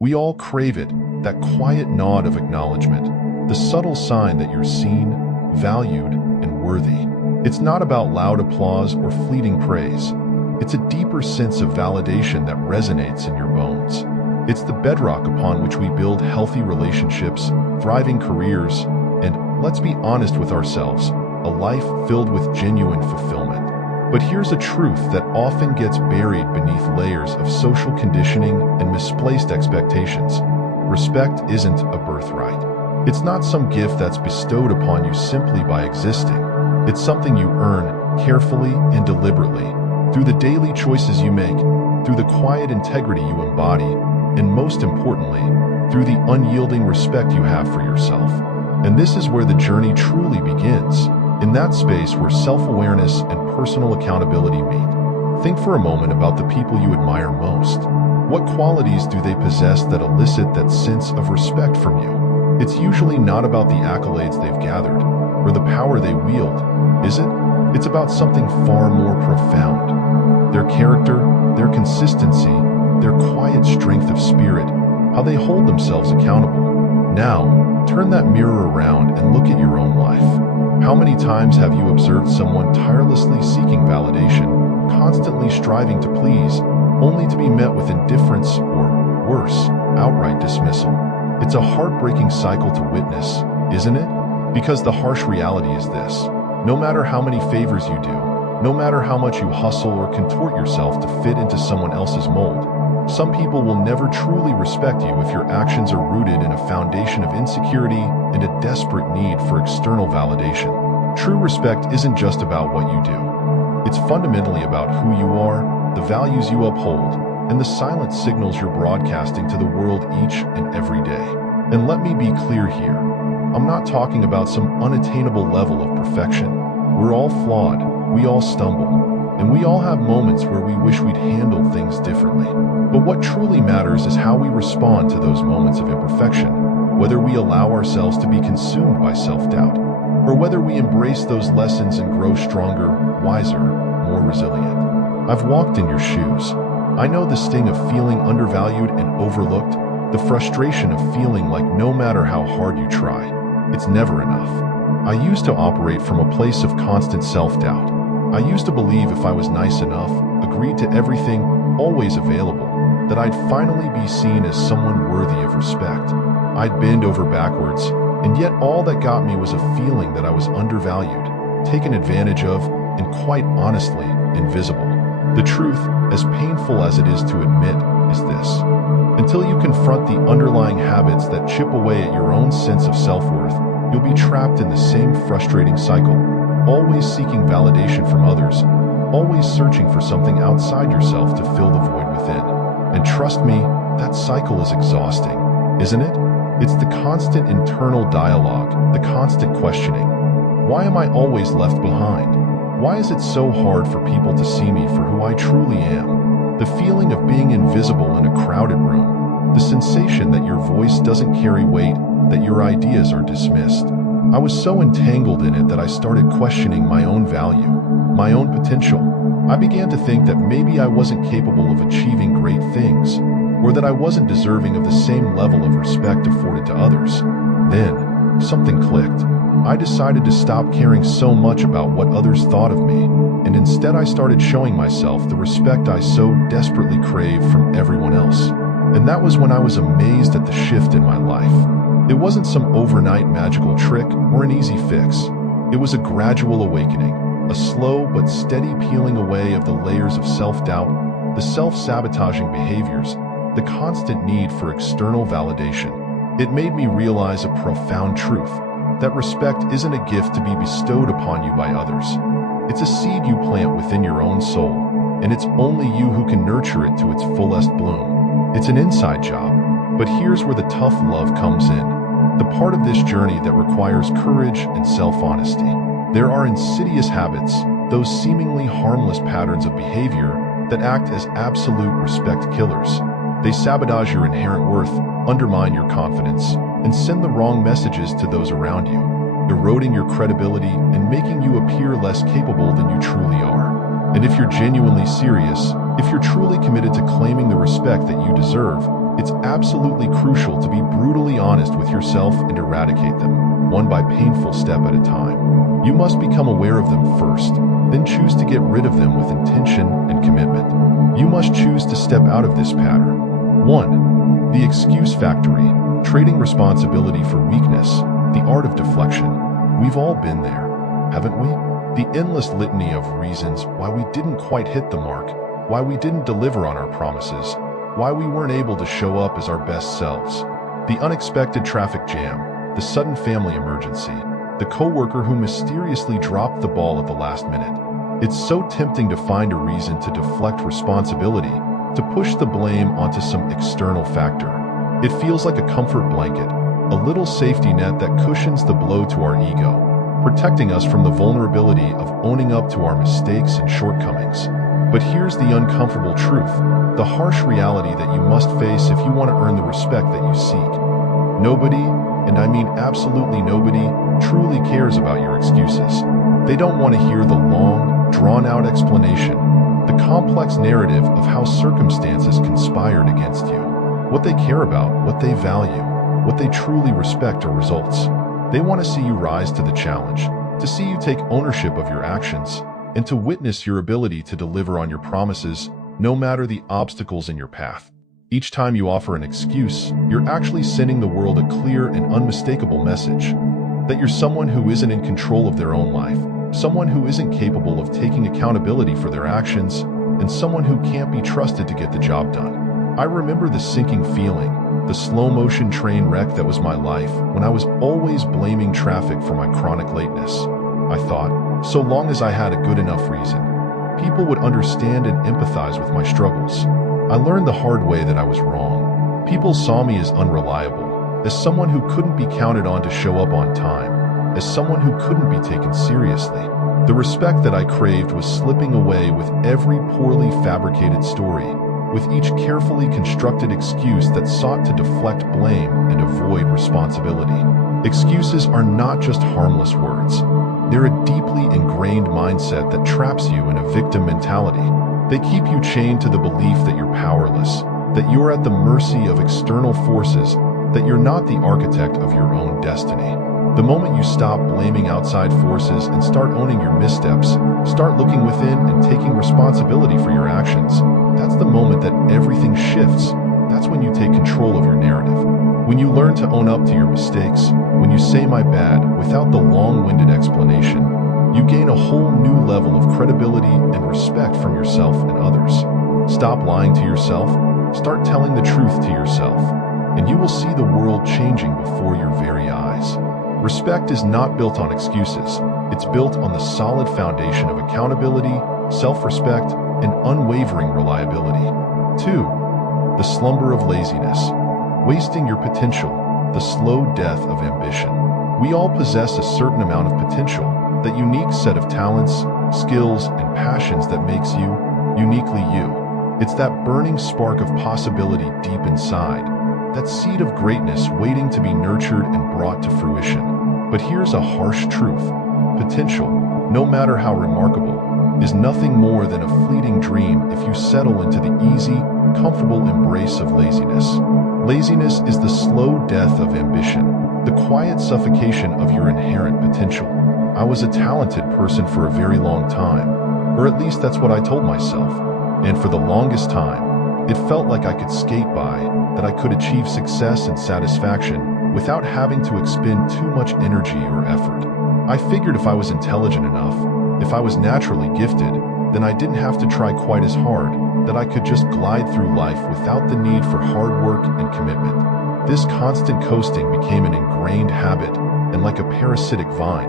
We all crave it, that quiet nod of acknowledgement, the subtle sign that you're seen, valued, and worthy. It's not about loud applause or fleeting praise. It's a deeper sense of validation that resonates in your bones. It's the bedrock upon which we build healthy relationships, thriving careers, and, let's be honest with ourselves, a life filled with genuine fulfillment. But here's a truth that often gets buried beneath layers of social conditioning and misplaced expectations. Respect isn't a birthright. It's not some gift that's bestowed upon you simply by existing. It's something you earn carefully and deliberately, through the daily choices you make, through the quiet integrity you embody, and most importantly, through the unyielding respect you have for yourself. And this is where the journey truly begins, in that space where self-awareness and personal accountability meet. Think for a moment about the people you admire most. What qualities do they possess that elicit that sense of respect from you? It's usually not about the accolades they've gathered, or the power they wield, is it? It's about something far more profound. Their character, their consistency, their quiet strength of spirit, how they hold themselves accountable. Now, turn that mirror around and look at your own life. How many times have you observed someone tirelessly seeking validation, constantly striving to please, only to be met with indifference or, worse, outright dismissal? It's a heartbreaking cycle to witness, isn't it? Because the harsh reality is this: no matter how many favors you do, no matter how much you hustle or contort yourself to fit into someone else's mold, some people will never truly respect you if your actions are rooted in a foundation of insecurity and a desperate need for external validation. True respect isn't just about what you do. It's fundamentally about who you are, the values you uphold, and the silent signals you're broadcasting to the world each and every day. And let me be clear here. I'm not talking about some unattainable level of perfection. We're all flawed, we all stumble, and we all have moments where we wish we'd handle things differently. But what truly matters is how we respond to those moments of imperfection, whether we allow ourselves to be consumed by self-doubt, or whether we embrace those lessons and grow stronger, wiser, more resilient. I've walked in your shoes. I know the sting of feeling undervalued and overlooked, the frustration of feeling like no matter how hard you try, it's never enough. I used to operate from a place of constant self-doubt. I used to believe if I was nice enough, agreed to everything, always available, that I'd finally be seen as someone worthy of respect. I'd bend over backwards, and yet all that got me was a feeling that I was undervalued, taken advantage of, and quite honestly, invisible. The truth, as painful as it is to admit, is this: until you confront the underlying habits that chip away at your own sense of self-worth, you'll be trapped in the same frustrating cycle, always seeking validation from others, always searching for something outside yourself to fill the void within. And trust me, that cycle is exhausting, isn't it? It's the constant internal dialogue, the constant questioning. Why am I always left behind? Why is it so hard for people to see me for who I truly am? The feeling of being invisible in a crowded room, the sensation that your voice doesn't carry weight, that your ideas are dismissed. I was so entangled in it that I started questioning my own value, my own potential. I began to think that maybe I wasn't capable of achieving great things, or that I wasn't deserving of the same level of respect afforded to others. Then, something clicked. I decided to stop caring so much about what others thought of me, and instead I started showing myself the respect I so desperately craved from everyone else. And that was when I was amazed at the shift in my life. It wasn't some overnight magical trick or an easy fix. It was a gradual awakening, a slow but steady peeling away of the layers of self-doubt, the self-sabotaging behaviors, the constant need for external validation. It made me realize a profound truth: that respect isn't a gift to be bestowed upon you by others. It's a seed you plant within your own soul, and it's only you who can nurture it to its fullest bloom. It's an inside job, but here's where the tough love comes in, the part of this journey that requires courage and self-honesty. There are insidious habits, those seemingly harmless patterns of behavior that act as absolute respect killers. They sabotage your inherent worth, undermine your confidence, and send the wrong messages to those around you, eroding your credibility and making you appear less capable than you truly are. And if you're genuinely serious, if you're truly committed to claiming the respect that you deserve, It's absolutely crucial to be brutally honest with yourself and eradicate them, one by painful step at a time. You must become aware of them first, then choose to get rid of them with intention and commitment. You must choose to step out of this pattern. 1. The excuse factory, trading responsibility for weakness, the art of deflection. We've all been there, haven't we? The endless litany of reasons why we didn't quite hit the mark, why we didn't deliver on our promises, why we weren't able to show up as our best selves. The unexpected traffic jam, the sudden family emergency, the coworker who mysteriously dropped the ball at the last minute. It's so tempting to find a reason to deflect responsibility, to push the blame onto some external factor. It feels like a comfort blanket, a little safety net that cushions the blow to our ego, protecting us from the vulnerability of owning up to our mistakes and shortcomings. But here's the uncomfortable truth, the harsh reality that you must face if you want to earn the respect that you seek. Nobody, and I mean absolutely nobody, truly cares about your excuses. They don't want to hear the long, drawn-out explanation, the complex narrative of how circumstances conspired against you. What they care about, what they value, what they truly respect are results. They want to see you rise to the challenge, to see you take ownership of your actions, and to witness your ability to deliver on your promises, no matter the obstacles in your path. Each time you offer an excuse, you're actually sending the world a clear and unmistakable message that you're someone who isn't in control of their own life, someone who isn't capable of taking accountability for their actions, and someone who can't be trusted to get the job done. I remember the sinking feeling, the slow-motion train wreck that was my life when I was always blaming traffic for my chronic lateness. I thought, so long as I had a good enough reason, people would understand and empathize with my struggles. I learned the hard way that I was wrong. People saw me as unreliable, as someone who couldn't be counted on to show up on time, as someone who couldn't be taken seriously. The respect that I craved was slipping away with every poorly fabricated story, with each carefully constructed excuse that sought to deflect blame and avoid responsibility. Excuses are not just harmless words. They're a deeply ingrained mindset that traps you in a victim mentality. They keep you chained to the belief that you're powerless, that you're at the mercy of external forces, that you're not the architect of your own destiny. The moment you stop blaming outside forces and start owning your missteps, start looking within and taking responsibility for your actions, that's the moment that everything shifts. That's when you take control of your narrative. When you learn to own up to your mistakes, when you say "my bad" without the long-winded explanation, you gain a whole new level of credibility and respect from yourself and others. Stop lying to yourself, start telling the truth to yourself, and you will see the world changing before your very eyes. Respect is not built on excuses. It's built on the solid foundation of accountability, self-respect, and unwavering reliability. 2. The slumber of laziness. Wasting your potential, the slow death of ambition. We all possess a certain amount of potential, that unique set of talents, skills, and passions that makes you uniquely you. It's that burning spark of possibility deep inside, that seed of greatness waiting to be nurtured and brought to fruition. But here's a harsh truth. Potential, no matter how remarkable, is nothing more than a fleeting dream if you settle into the easy, comfortable embrace of laziness. Laziness is the slow death of ambition, the quiet suffocation of your inherent potential. I was a talented person for a very long time, or at least that's what I told myself. And for the longest time, it felt like I could skate by, that I could achieve success and satisfaction without having to expend too much energy or effort. I figured if I was intelligent enough, if I was naturally gifted, then I didn't have to try quite as hard, that I could just glide through life without the need for hard work and commitment. This constant coasting became an ingrained habit, and like a parasitic vine,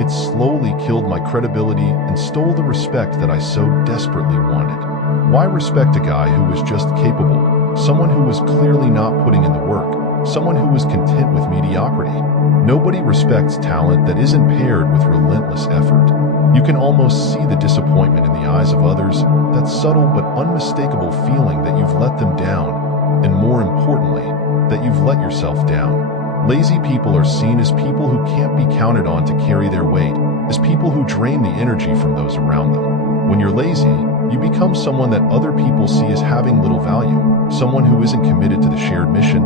it slowly killed my credibility and stole the respect that I so desperately wanted. Why respect a guy who was just capable, someone who was clearly not putting in the work, someone who was content with mediocrity? Nobody respects talent that isn't paired with relentless effort. You can almost see the disappointment in the eyes of others, that subtle but unmistakable feeling that you've let them down, and more importantly, that you've let yourself down. Lazy people are seen as people who can't be counted on to carry their weight, as people who drain the energy from those around them. When you're lazy, You become someone that other people see as having little value, someone who isn't committed to the shared mission,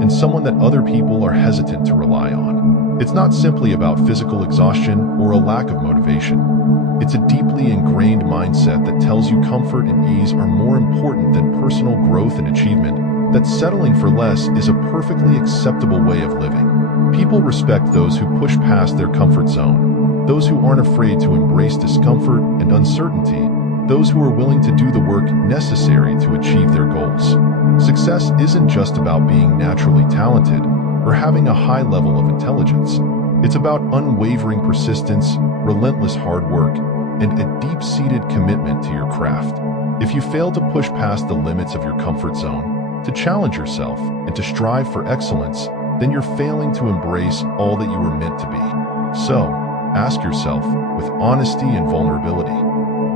and someone that other people are hesitant to rely on. It's not simply about physical exhaustion or a lack of motivation. It's a deeply ingrained mindset that tells you comfort and ease are more important than personal growth and achievement, that settling for less is a perfectly acceptable way of living. People respect those who push past their comfort zone, those who aren't afraid to embrace discomfort and uncertainty, those who are willing to do the work necessary to achieve their goals. Success isn't just about being naturally talented or having a high level of intelligence. It's about unwavering persistence, relentless hard work, and a deep-seated commitment to your craft. If you fail to push past the limits of your comfort zone, to challenge yourself, and to strive for excellence, then you're failing to embrace all that you were meant to be. So, ask yourself, with honesty and vulnerability,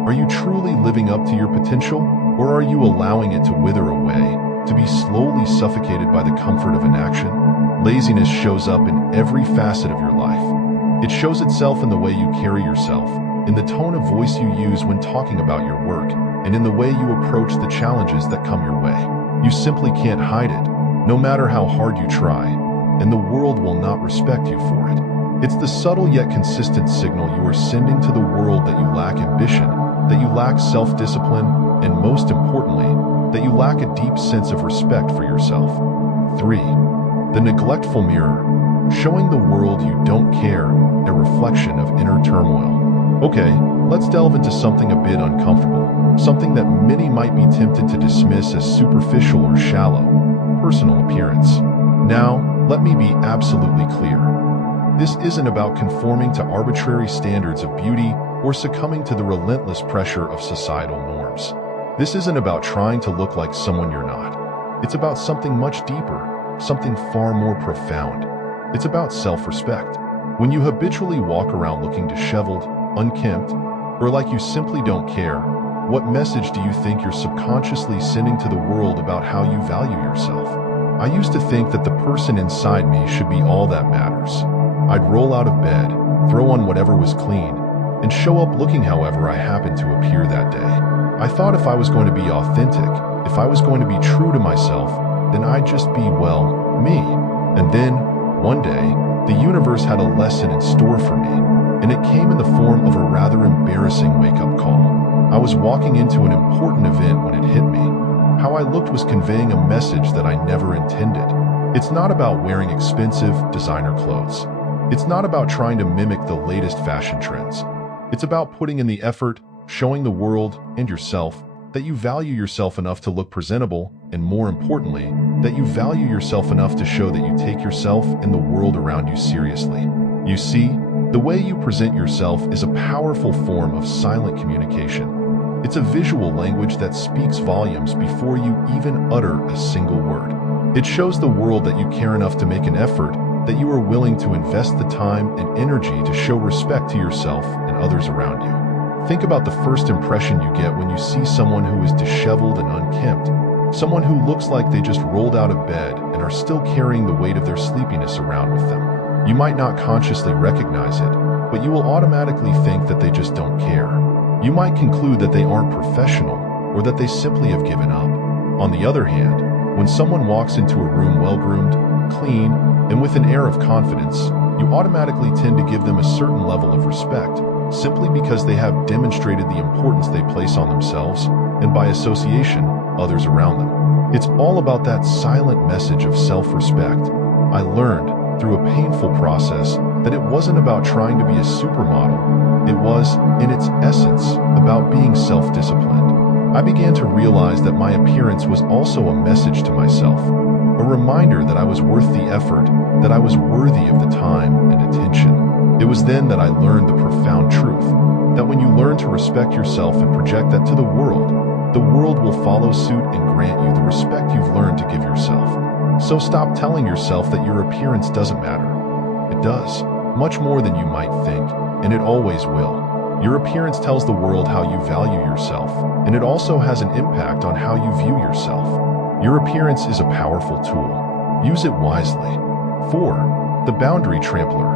are you truly living up to your potential, or are you allowing it to wither away, to be slowly suffocated by the comfort of inaction? Laziness shows up in every facet of your life. It shows itself in the way you carry yourself, in the tone of voice you use when talking about your work, and in the way you approach the challenges that come your way. You simply can't hide it, no matter how hard you try, and the world will not respect you for it. It's the subtle yet consistent signal you are sending to the world that you lack ambition, that you lack self-discipline, and most importantly, that you lack a deep sense of respect for yourself. 3. The neglectful mirror, showing the world you don't care, a reflection of inner turmoil. Okay, let's delve into something a bit uncomfortable, something that many might be tempted to dismiss as superficial or shallow: personal appearance. Now, let me be absolutely clear. This isn't about conforming to arbitrary standards of beauty or succumbing to the relentless pressure of societal norms. This isn't about trying to look like someone you're not. It's about something much deeper, something far more profound. It's about self-respect. When you habitually walk around looking disheveled, unkempt, or like you simply don't care, what message do you think you're subconsciously sending to the world about how you value yourself? I used to think that the person inside me should be all that matters. I'd roll out of bed, throw on whatever was clean, and show up looking however I happened to appear that day. I thought if I was going to be authentic, if I was going to be true to myself, then I'd just be, well, me. And then, one day, the universe had a lesson in store for me, and it came in the form of a rather embarrassing wake-up call. I was walking into an important event when it hit me. How I looked was conveying a message that I never intended. It's not about wearing expensive, designer clothes. It's not about trying to mimic the latest fashion trends. It's about putting in the effort, showing the world and yourself that you value yourself enough to look presentable, and more importantly, that you value yourself enough to show that you take yourself and the world around you seriously. You see, the way you present yourself is a powerful form of silent communication. It's a visual language that speaks volumes before you even utter a single word. It shows the world that you care enough to make an effort, that you are willing to invest the time and energy to show respect to yourself and others around you. Think about the first impression you get when you see someone who is disheveled and unkempt, someone who looks like they just rolled out of bed and are still carrying the weight of their sleepiness around with them. You might not consciously recognize it, but you will automatically think that they just don't care. You might conclude that they aren't professional, or that they simply have given up. On the other hand, when someone walks into a room well-groomed, clean, and with an air of confidence, you automatically tend to give them a certain level of respect, simply because they have demonstrated the importance they place on themselves, and by association, others around them. It's all about that silent message of self-respect. I learned, through a painful process, that it wasn't about trying to be a supermodel. It was, in its essence, about being self-disciplined. I began to realize that my appearance was also a message to myself, a reminder that I was worth the effort, that I was worthy of the time and attention. It was then that I learned the profound truth, that when you learn to respect yourself and project that to the world will follow suit and grant you the respect you've learned to give yourself. So stop telling yourself that your appearance doesn't matter. It does, much more than you might think, and it always will. Your appearance tells the world how you value yourself, and it also has an impact on how you view yourself. Your appearance is a powerful tool. Use it wisely. 4. The boundary trampler.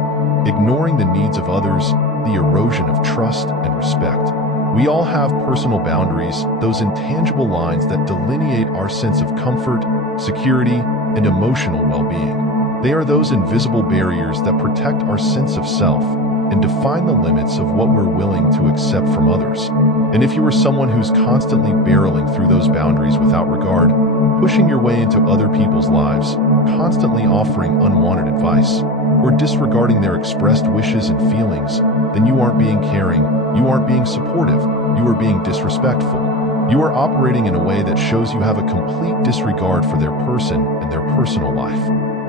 Ignoring the needs of others, the erosion of trust and respect. We all have personal boundaries, those intangible lines that delineate our sense of comfort, security, and emotional well-being. They are those invisible barriers that protect our sense of self and define the limits of what we're willing to accept from others. And if you are someone who's constantly barreling through those boundaries without regard, pushing your way into other people's lives, constantly offering unwanted advice, or disregarding their expressed wishes and feelings, then you aren't being caring, you aren't being supportive, you are being disrespectful. You are operating in a way that shows you have a complete disregard for their person and their personal life.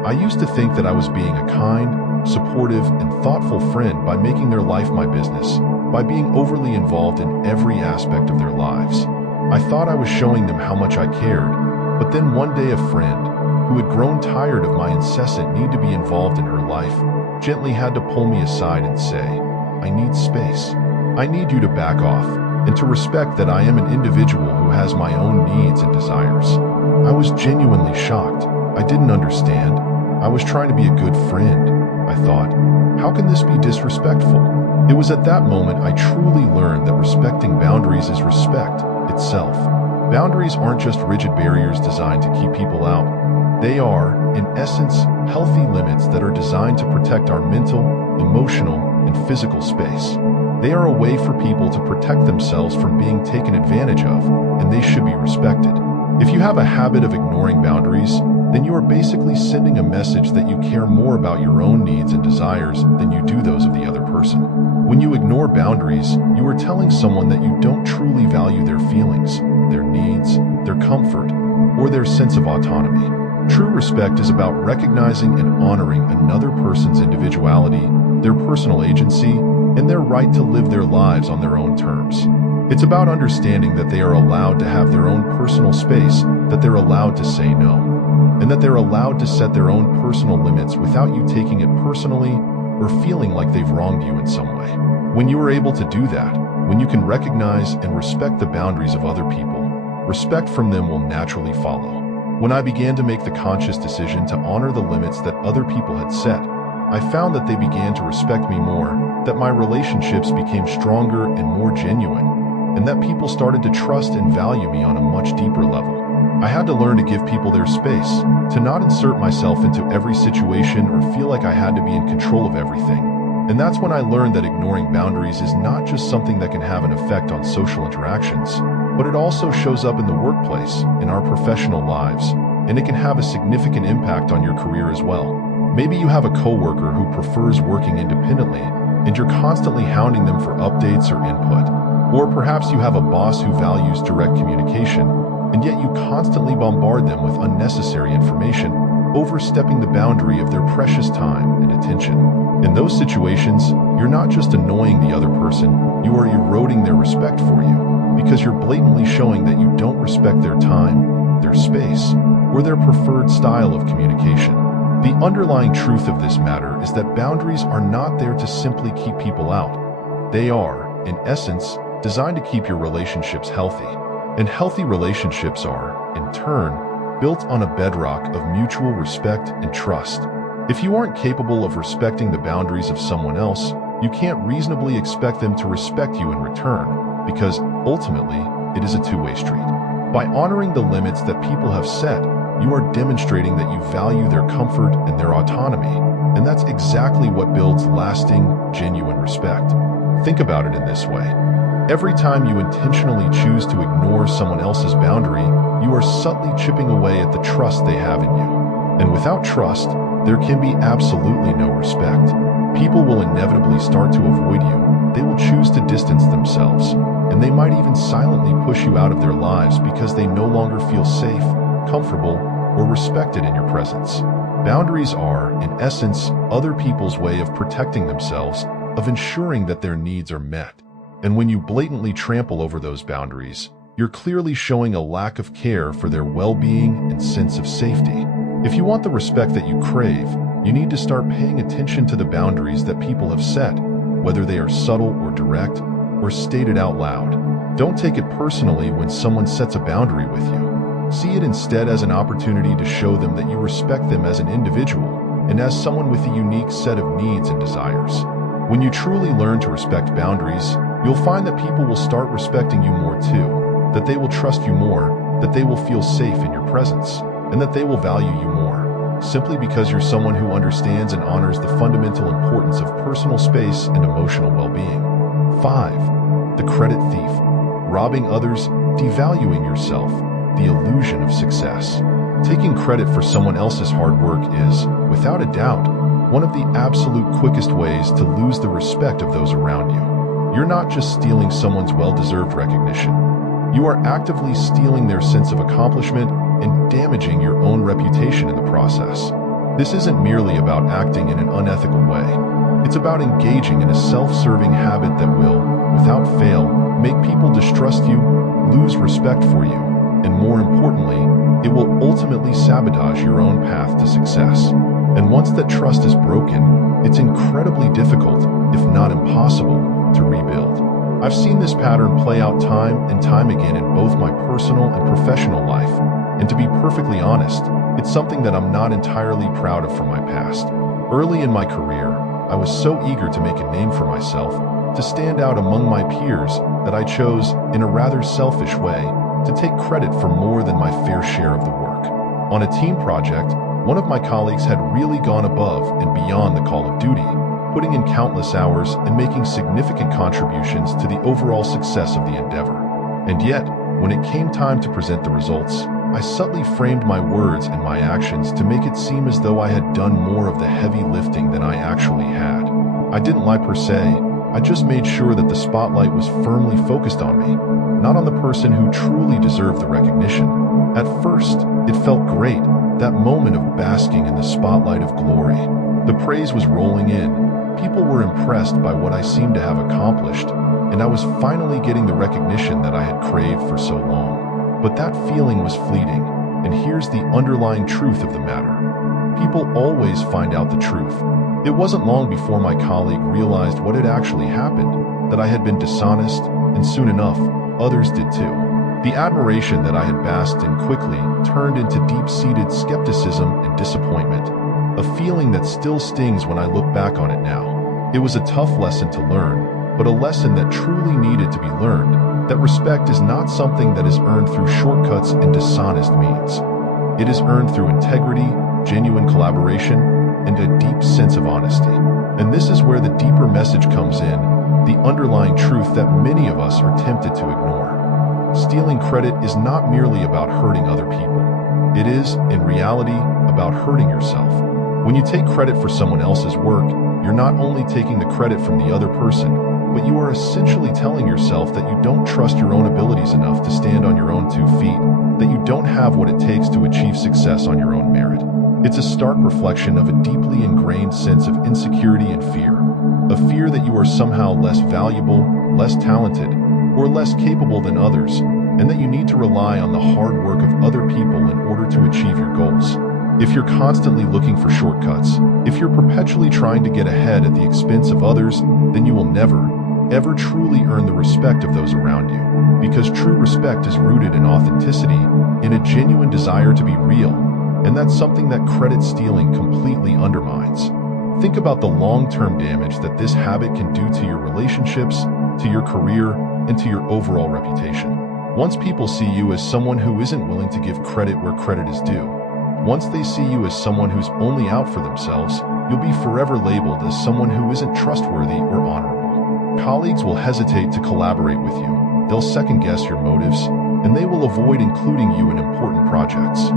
I used to think that I was being a kind, supportive, and thoughtful friend by making their life my business, by being overly involved in every aspect of their lives. I thought I was showing them how much I cared, but then one day a friend, who had grown tired of my incessant need to be involved in her life, gently had to pull me aside and say, "I need space. I need you to back off, and to respect that I am an individual who has my own needs and desires." I was genuinely shocked. I didn't understand. I was trying to be a good friend, I thought. How can this be disrespectful? It was at that moment I truly learned that respecting boundaries is respect itself. Boundaries aren't just rigid barriers designed to keep people out. They are, in essence, healthy limits that are designed to protect our mental, emotional, and physical space. They are a way for people to protect themselves from being taken advantage of, and they should be respected. If you have a habit of ignoring boundaries, then you are basically sending a message that you care more about your own needs and desires than you do those of the other person. When you ignore boundaries, you are telling someone that you don't truly value their feelings, their needs, their comfort, or their sense of autonomy. True respect is about recognizing and honoring another person's individuality, their personal agency, and their right to live their lives on their own terms. It's about understanding that they are allowed to have their own personal space, that they're allowed to say no, and that they're allowed to set their own personal limits without you taking it personally or feeling like they've wronged you in some way. When you are able to do that, when you can recognize and respect the boundaries of other people, respect from them will naturally follow. When I began to make the conscious decision to honor the limits that other people had set, I found that they began to respect me more, that my relationships became stronger and more genuine, and that people started to trust and value me on a much deeper level. I had to learn to give people their space, to not insert myself into every situation or feel like I had to be in control of everything. And that's when I learned that ignoring boundaries is not just something that can have an effect on social interactions, but it also shows up in the workplace, in our professional lives, and it can have a significant impact on your career as well. Maybe you have a coworker who prefers working independently, and you're constantly hounding them for updates or input. Or perhaps you have a boss who values direct communication, and yet you constantly bombard them with unnecessary information, overstepping the boundary of their precious time and attention. In those situations, you're not just annoying the other person, you are eroding their respect for you, because you're blatantly showing that you don't respect their time, their space, or their preferred style of communication. The underlying truth of this matter is that boundaries are not there to simply keep people out. They are, in essence, designed to keep your relationships healthy. And healthy relationships are, in turn, built on a bedrock of mutual respect and trust. If you aren't capable of respecting the boundaries of someone else, you can't reasonably expect them to respect you in return, because, ultimately, it is a two-way street. By honoring the limits that people have set, you are demonstrating that you value their comfort and their autonomy, and that's exactly what builds lasting, genuine respect. Think about it in this way. Every time you intentionally choose to ignore someone else's boundary, you are subtly chipping away at the trust they have in you. And without trust, there can be absolutely no respect. People will inevitably start to avoid you, they will choose to distance themselves, and they might even silently push you out of their lives because they no longer feel safe, comfortable, or respected in your presence. Boundaries are, in essence, other people's way of protecting themselves, of ensuring that their needs are met. And when you blatantly trample over those boundaries, you're clearly showing a lack of care for their well-being and sense of safety. If you want the respect that you crave, you need to start paying attention to the boundaries that people have set, whether they are subtle or direct, or stated out loud. Don't take it personally when someone sets a boundary with you. See it instead as an opportunity to show them that you respect them as an individual and as someone with a unique set of needs and desires. When you truly learn to respect boundaries, you'll find that people will start respecting you more too, that they will trust you more, that they will feel safe in your presence, and that they will value you more, simply because you're someone who understands and honors the fundamental importance of personal space and emotional well-being. 5. The credit thief. Robbing others, devaluing yourself, the illusion of success. Taking credit for someone else's hard work is, without a doubt, one of the absolute quickest ways to lose the respect of those around you. You're not just stealing someone's well-deserved recognition. You are actively stealing their sense of accomplishment and damaging your own reputation in the process. This isn't merely about acting in an unethical way. It's about engaging in a self-serving habit that will, without fail, make people distrust you, lose respect for you, and more importantly, it will ultimately sabotage your own path to success. And once that trust is broken, it's incredibly difficult, if not impossible, to rebuild. I've seen this pattern play out time and time again in both my personal and professional life, and to be perfectly honest, it's something that I'm not entirely proud of from my past. Early in my career, I was so eager to make a name for myself, to stand out among my peers, that I chose, in a rather selfish way, to take credit for more than my fair share of the work. On a team project, one of my colleagues had really gone above and beyond the call of duty, putting in countless hours and making significant contributions to the overall success of the endeavor. And yet, when it came time to present the results, I subtly framed my words and my actions to make it seem as though I had done more of the heavy lifting than I actually had. I didn't lie per se, I just made sure that the spotlight was firmly focused on me, not on the person who truly deserved the recognition. At first, it felt great, that moment of basking in the spotlight of glory. The praise was rolling in, people were impressed by what I seemed to have accomplished, and I was finally getting the recognition that I had craved for so long. But that feeling was fleeting, and here's the underlying truth of the matter. People always find out the truth. It wasn't long before my colleague realized what had actually happened, that I had been dishonest, and soon enough, others did too. The admiration that I had basked in quickly turned into deep-seated skepticism and disappointment, a feeling that still stings when I look back on it now. It was a tough lesson to learn, but a lesson that truly needed to be learned, that respect is not something that is earned through shortcuts and dishonest means. It is earned through integrity, genuine collaboration, and a deep sense of honesty. And this is where the deeper message comes in, the underlying truth that many of us are tempted to ignore. Stealing credit is not merely about hurting other people. It is, in reality, about hurting yourself. When you take credit for someone else's work, you're not only taking the credit from the other person, but you are essentially telling yourself that you don't trust your own abilities enough to stand on your own 2 feet, that you don't have what it takes to achieve success on your own merit. It's a stark reflection of a deeply ingrained sense of insecurity and fear, a fear that you are somehow less valuable, less talented, or less capable than others, and that you need to rely on the hard work of other people in order to achieve your goals. If you're constantly looking for shortcuts, if you're perpetually trying to get ahead at the expense of others, then you will never, ever truly earn the respect of those around you, because true respect is rooted in authenticity, in a genuine desire to be real, and that's something that credit stealing completely undermines. Think about the long-term damage that this habit can do to your relationships, to your career, and to your overall reputation. Once people see you as someone who isn't willing to give credit where credit is due, once they see you as someone who's only out for themselves, you'll be forever labeled as someone who isn't trustworthy or honorable. Colleagues will hesitate to collaborate with you, they'll second-guess your motives, and they will avoid including you in important projects.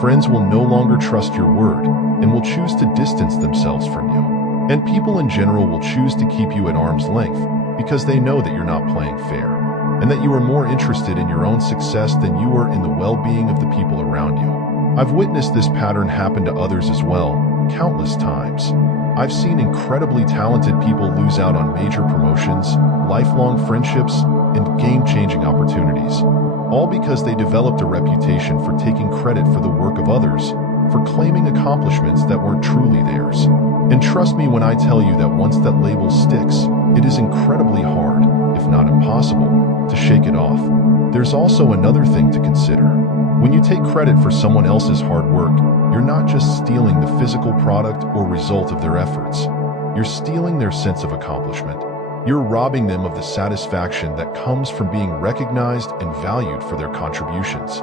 Friends will no longer trust your word, and will choose to distance themselves from you. And people in general will choose to keep you at arm's length, because they know that you're not playing fair, and that you are more interested in your own success than you are in the well-being of the people around you. I've witnessed this pattern happen to others as well, countless times. I've seen incredibly talented people lose out on major promotions, lifelong friendships, and game-changing opportunities, all because they developed a reputation for taking credit for the work of others, for claiming accomplishments that weren't truly theirs. And trust me when I tell you that once that label sticks, it is incredibly hard, if not impossible, to shake it off. There's also another thing to consider. When you take credit for someone else's hard work, you're not just stealing the physical product or result of their efforts. You're stealing their sense of accomplishment. you're robbing them of the satisfaction that comes from being recognized and valued for their contributions.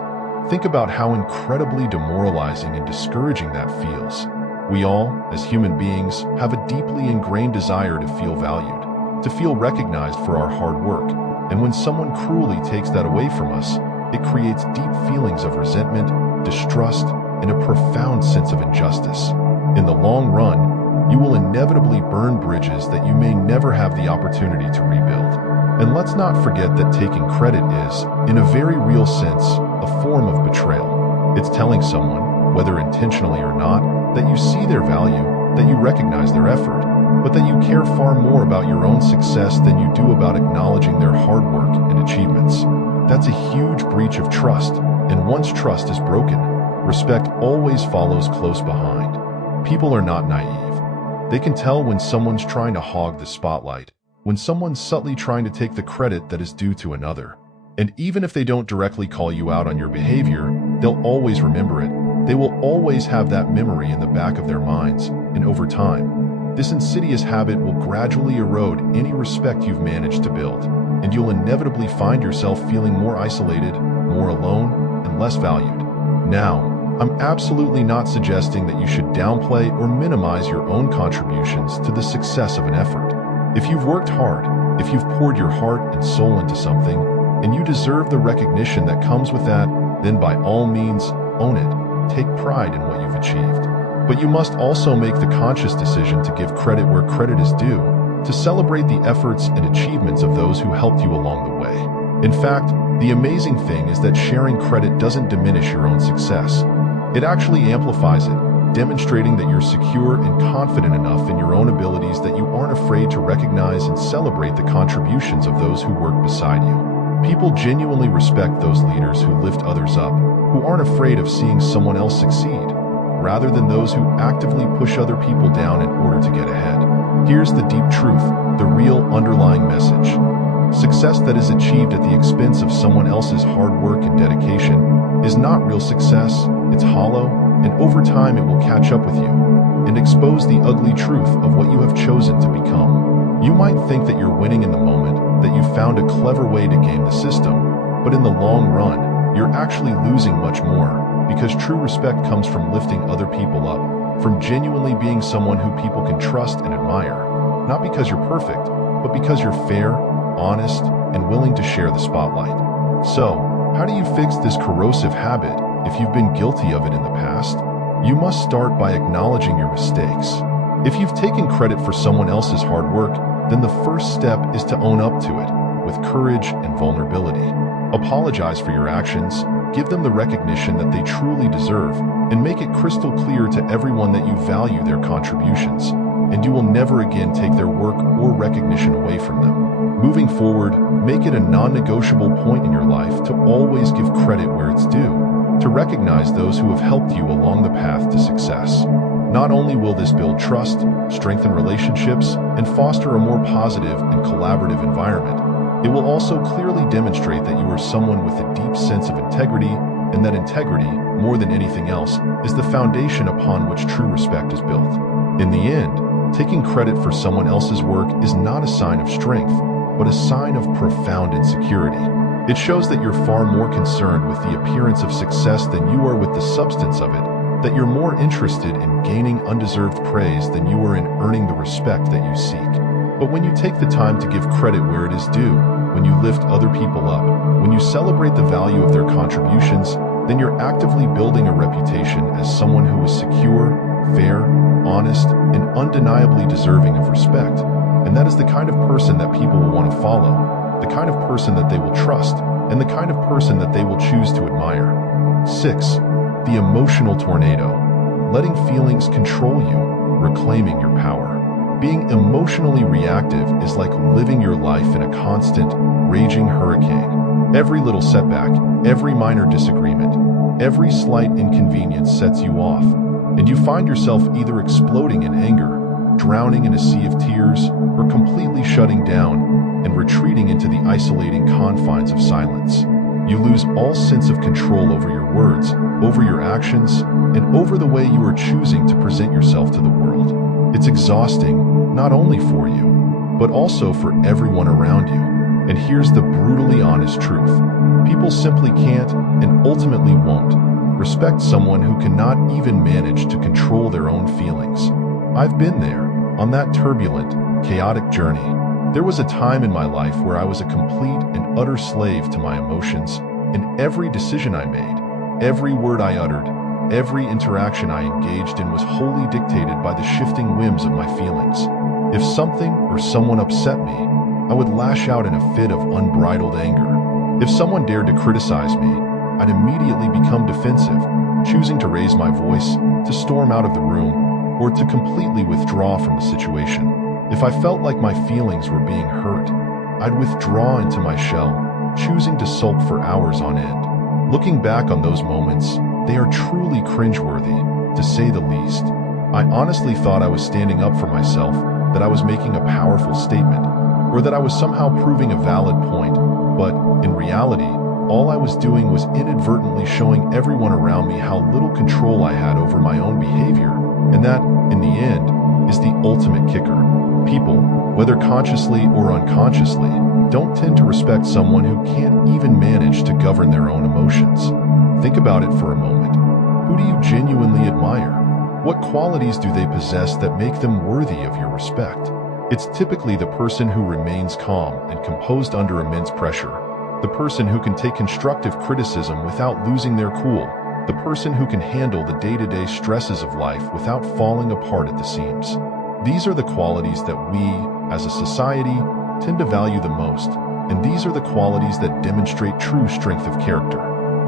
Think about how incredibly demoralizing and discouraging that feels. We all, as human beings, have a deeply ingrained desire to feel valued, to feel recognized for our hard work. And when someone cruelly takes that away from us, it creates deep feelings of resentment, distrust, and a profound sense of injustice. In the long run, you will inevitably burn bridges that you may never have the opportunity to rebuild. And let's not forget that taking credit is, in a very real sense, a form of betrayal. It's telling someone, whether intentionally or not, that you see their value, that you recognize their effort, but that you care far more about your own success than you do about acknowledging their hard work and achievements. That's a huge breach of trust, and once trust is broken, respect always follows close behind. People are not naive. They can tell when someone's trying to hog the spotlight, when someone's subtly trying to take the credit that is due to another. And even if they don't directly call you out on your behavior, they'll always remember it. They will always have that memory in the back of their minds, and over time, this insidious habit will gradually erode any respect you've managed to build, and you'll inevitably find yourself feeling more isolated, more alone, and less valued. Now, I'm absolutely not suggesting that you should downplay or minimize your own contributions to the success of an effort. If you've worked hard, if you've poured your heart and soul into something, and you deserve the recognition that comes with that, then by all means, own it. Take pride in what you've achieved. But you must also make the conscious decision to give credit where credit is due, to celebrate the efforts and achievements of those who helped you along the way. In fact, the amazing thing is that sharing credit doesn't diminish your own success. It actually amplifies it, demonstrating that you're secure and confident enough in your own abilities that you aren't afraid to recognize and celebrate the contributions of those who work beside you. People genuinely respect those leaders who lift others up, who aren't afraid of seeing someone else succeed, rather than those who actively push other people down in order to get ahead. Here's the deep truth, the real underlying message. Success that is achieved at the expense of someone else's hard work and dedication is not real success, it's hollow, and over time it will catch up with you and expose the ugly truth of what you have chosen to become. You might think that you're winning in the moment, that you found a clever way to game the system, but in the long run, you're actually losing much more, because true respect comes from lifting other people up, from genuinely being someone who people can trust and admire, not because you're perfect, but because you're fair, honest, and willing to share the spotlight. So, how do you fix this corrosive habit if you've been guilty of it in the past? You must start by acknowledging your mistakes. If you've taken credit for someone else's hard work, then the first step is to own up to it, with courage and vulnerability. Apologize for your actions, give them the recognition that they truly deserve, and make it crystal clear to everyone that you value their contributions, and you will never again take their work or recognition away from them. Moving forward, make it a non-negotiable point in your life to always give credit where it's due, to recognize those who have helped you along the path to success. Not only will this build trust, strengthen relationships, and foster a more positive and collaborative environment, it will also clearly demonstrate that you are someone with a deep sense of integrity, and that integrity, more than anything else, is the foundation upon which true respect is built. In the end, taking credit for someone else's work is not a sign of strength, but a sign of profound insecurity. It shows that you're far more concerned with the appearance of success than you are with the substance of it, that you're more interested in gaining undeserved praise than you are in earning the respect that you seek. But when you take the time to give credit where it is due, when you lift other people up, when you celebrate the value of their contributions, then you're actively building a reputation as someone who is secure, fair, honest, and undeniably deserving of respect. And that is the kind of person that people will want to follow, the kind of person that they will trust, and the kind of person that they will choose to admire. 6. The emotional tornado. Letting feelings control you, reclaiming your power. Being emotionally reactive is like living your life in a constant, raging hurricane. Every little setback, every minor disagreement, every slight inconvenience sets you off, and you find yourself either exploding in anger, drowning in a sea of tears, or completely shutting down and retreating into the isolating confines of silence. You lose all sense of control over your words, over your actions, and over the way you are choosing to present yourself to the world. It's exhausting, not only for you, but also for everyone around you. And here's the brutally honest truth. People simply can't, and ultimately won't, respect someone who cannot even manage to control their own feelings. I've been there, on that turbulent, chaotic journey. There was a time in my life where I was a complete and utter slave to my emotions, and every decision I made, every word I uttered, every interaction I engaged in was wholly dictated by the shifting whims of my feelings. If something or someone upset me, I would lash out in a fit of unbridled anger. If someone dared to criticize me, I'd immediately become defensive, choosing to raise my voice, to storm out of the room, or to completely withdraw from the situation. If I felt like my feelings were being hurt, I'd withdraw into my shell, choosing to sulk for hours on end. Looking back on those moments, they are truly cringeworthy, to say the least. I honestly thought I was standing up for myself, that I was making a powerful statement, or that I was somehow proving a valid point, but in reality, all I was doing was inadvertently showing everyone around me how little control I had over my own behavior, and that, in the end, is the ultimate kicker. People, whether consciously or unconsciously, don't tend to respect someone who can't even manage to govern their own emotions. Think about it for a moment. Who do you genuinely admire? What qualities do they possess that make them worthy of your respect? It's typically the person who remains calm and composed under immense pressure, the person who can take constructive criticism without losing their cool, the person who can handle the day-to-day stresses of life without falling apart at the seams. These are the qualities that we, as a society, tend to value the most, and these are the qualities that demonstrate true strength of character.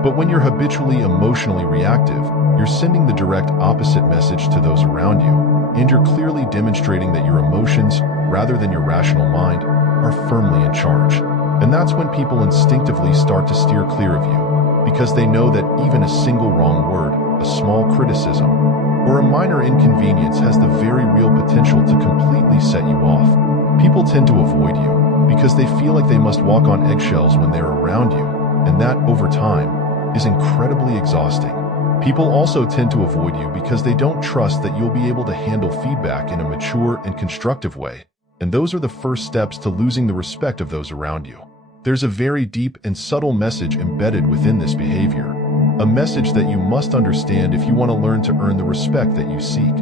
But when you're habitually emotionally reactive, you're sending the direct opposite message to those around you, and you're clearly demonstrating that your emotions, rather than your rational mind, are firmly in charge. And that's when people instinctively start to steer clear of you, because they know that even a single wrong word, a small criticism, or a minor inconvenience has the very real potential to completely set you off. People tend to avoid you because they feel like they must walk on eggshells when they're around you, and that, over time, is incredibly exhausting. People also tend to avoid you because they don't trust that you'll be able to handle feedback in a mature and constructive way, and those are the first steps to losing the respect of those around you. There's a very deep and subtle message embedded within this behavior, a message that you must understand if you want to learn to earn the respect that you seek.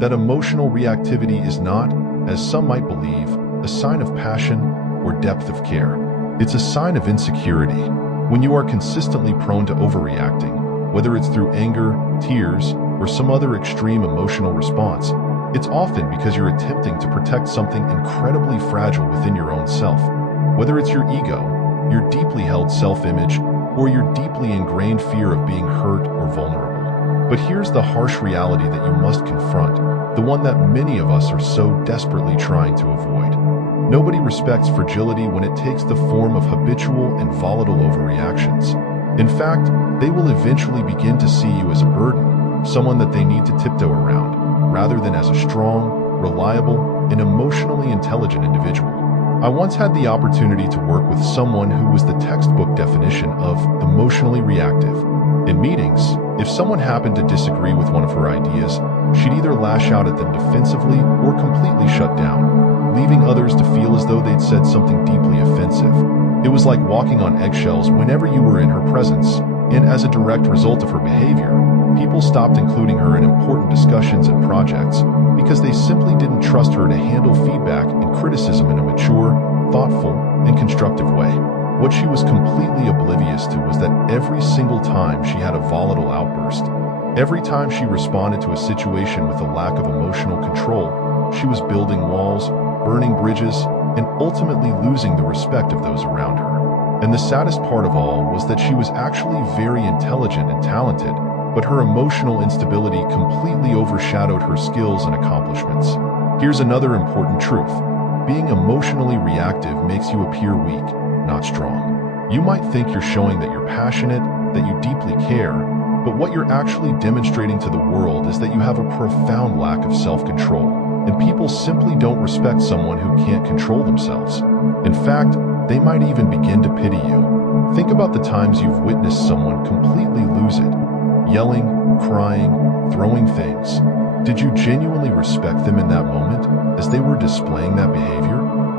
That emotional reactivity is not, as some might believe, a sign of passion or depth of care. It's a sign of insecurity. When you are consistently prone to overreacting, whether it's through anger, tears, or some other extreme emotional response, it's often because you're attempting to protect something incredibly fragile within your own self. Whether it's your ego, your deeply held self-image, or your deeply ingrained fear of being hurt or vulnerable. But here's the harsh reality that you must confront, the one that many of us are so desperately trying to avoid. Nobody respects fragility when it takes the form of habitual and volatile overreactions. In fact, they will eventually begin to see you as a burden, someone that they need to tiptoe around, rather than as a strong, reliable, and emotionally intelligent individual. I once had the opportunity to work with someone who was the textbook definition of emotionally reactive. In meetings, if someone happened to disagree with one of her ideas, she'd either lash out at them defensively or completely shut down, leaving others to feel as though they'd said something deeply offensive. It was like walking on eggshells whenever you were in her presence, and as a direct result of her behavior, people stopped including her in important discussions and projects because they simply didn't trust her to handle feedback and criticism in a mature, thoughtful, and constructive way. What she was completely oblivious to was that every single time she had a volatile outburst, every time she responded to a situation with a lack of emotional control, she was building walls, burning bridges, and ultimately losing the respect of those around her. And the saddest part of all was that she was actually very intelligent and talented, but her emotional instability completely overshadowed her skills and accomplishments. Here's another important truth. Being emotionally reactive makes you appear weak, not strong. You might think you're showing that you're passionate, that you deeply care, but what you're actually demonstrating to the world is that you have a profound lack of self-control, and people simply don't respect someone who can't control themselves. In fact, they might even begin to pity you. Think about the times you've witnessed someone completely lose it, yelling, crying, throwing things. Did you genuinely respect them in that moment as they were displaying that behavior?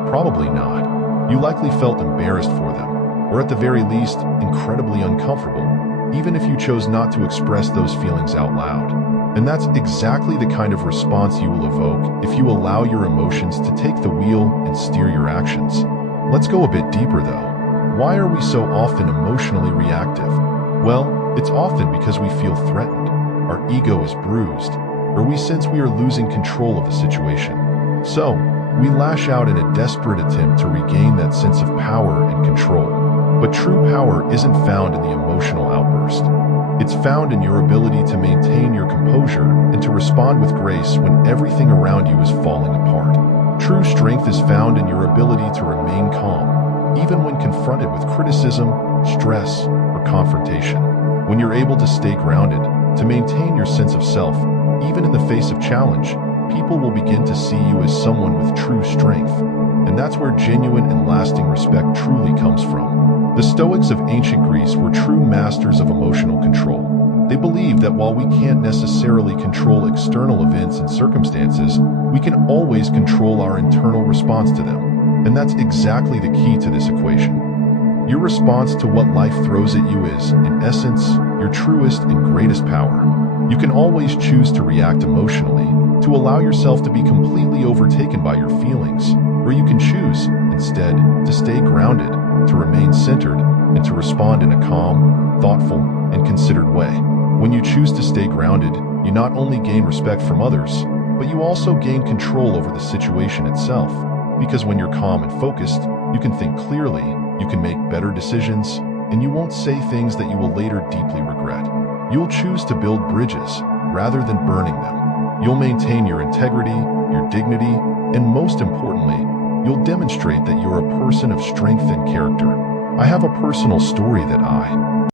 Probably not. You likely felt embarrassed for them, or at the very least, incredibly uncomfortable, even if you chose not to express those feelings out loud. And that's exactly the kind of response you will evoke if you allow your emotions to take the wheel and steer your actions. Let's go a bit deeper though. Why are we so often emotionally reactive? Well, it's often because we feel threatened, our ego is bruised, or we sense we are losing control of the situation. So, we lash out in a desperate attempt to regain that sense of power and control. But true power isn't found in the emotional outburst. It's found in your ability to maintain your composure and to respond with grace when everything around you is falling apart. True strength is found in your ability to remain calm, even when confronted with criticism, stress, or confrontation. When you're able to stay grounded, to maintain your sense of self, even in the face of challenge, people will begin to see you as someone with true strength. And that's where genuine and lasting respect truly comes from. The Stoics of ancient Greece were true masters of emotional control. They believed that while we can't necessarily control external events and circumstances, we can always control our internal response to them. And that's exactly the key to this equation. Your response to what life throws at you is, in essence, your truest and greatest power. You can always choose to react emotionally, to allow yourself to be completely overtaken by your feelings, or you can choose, instead, to stay grounded, to remain centered, and to respond in a calm, thoughtful, and considered way. When you choose to stay grounded, you not only gain respect from others, but you also gain control over the situation itself. Because when you're calm and focused, you can think clearly, you can make better decisions, and you won't say things that you will later deeply regret. You'll choose to build bridges, rather than burning them. You'll maintain your integrity, your dignity, and most importantly, you'll demonstrate that you're a person of strength and character. I have a personal story that I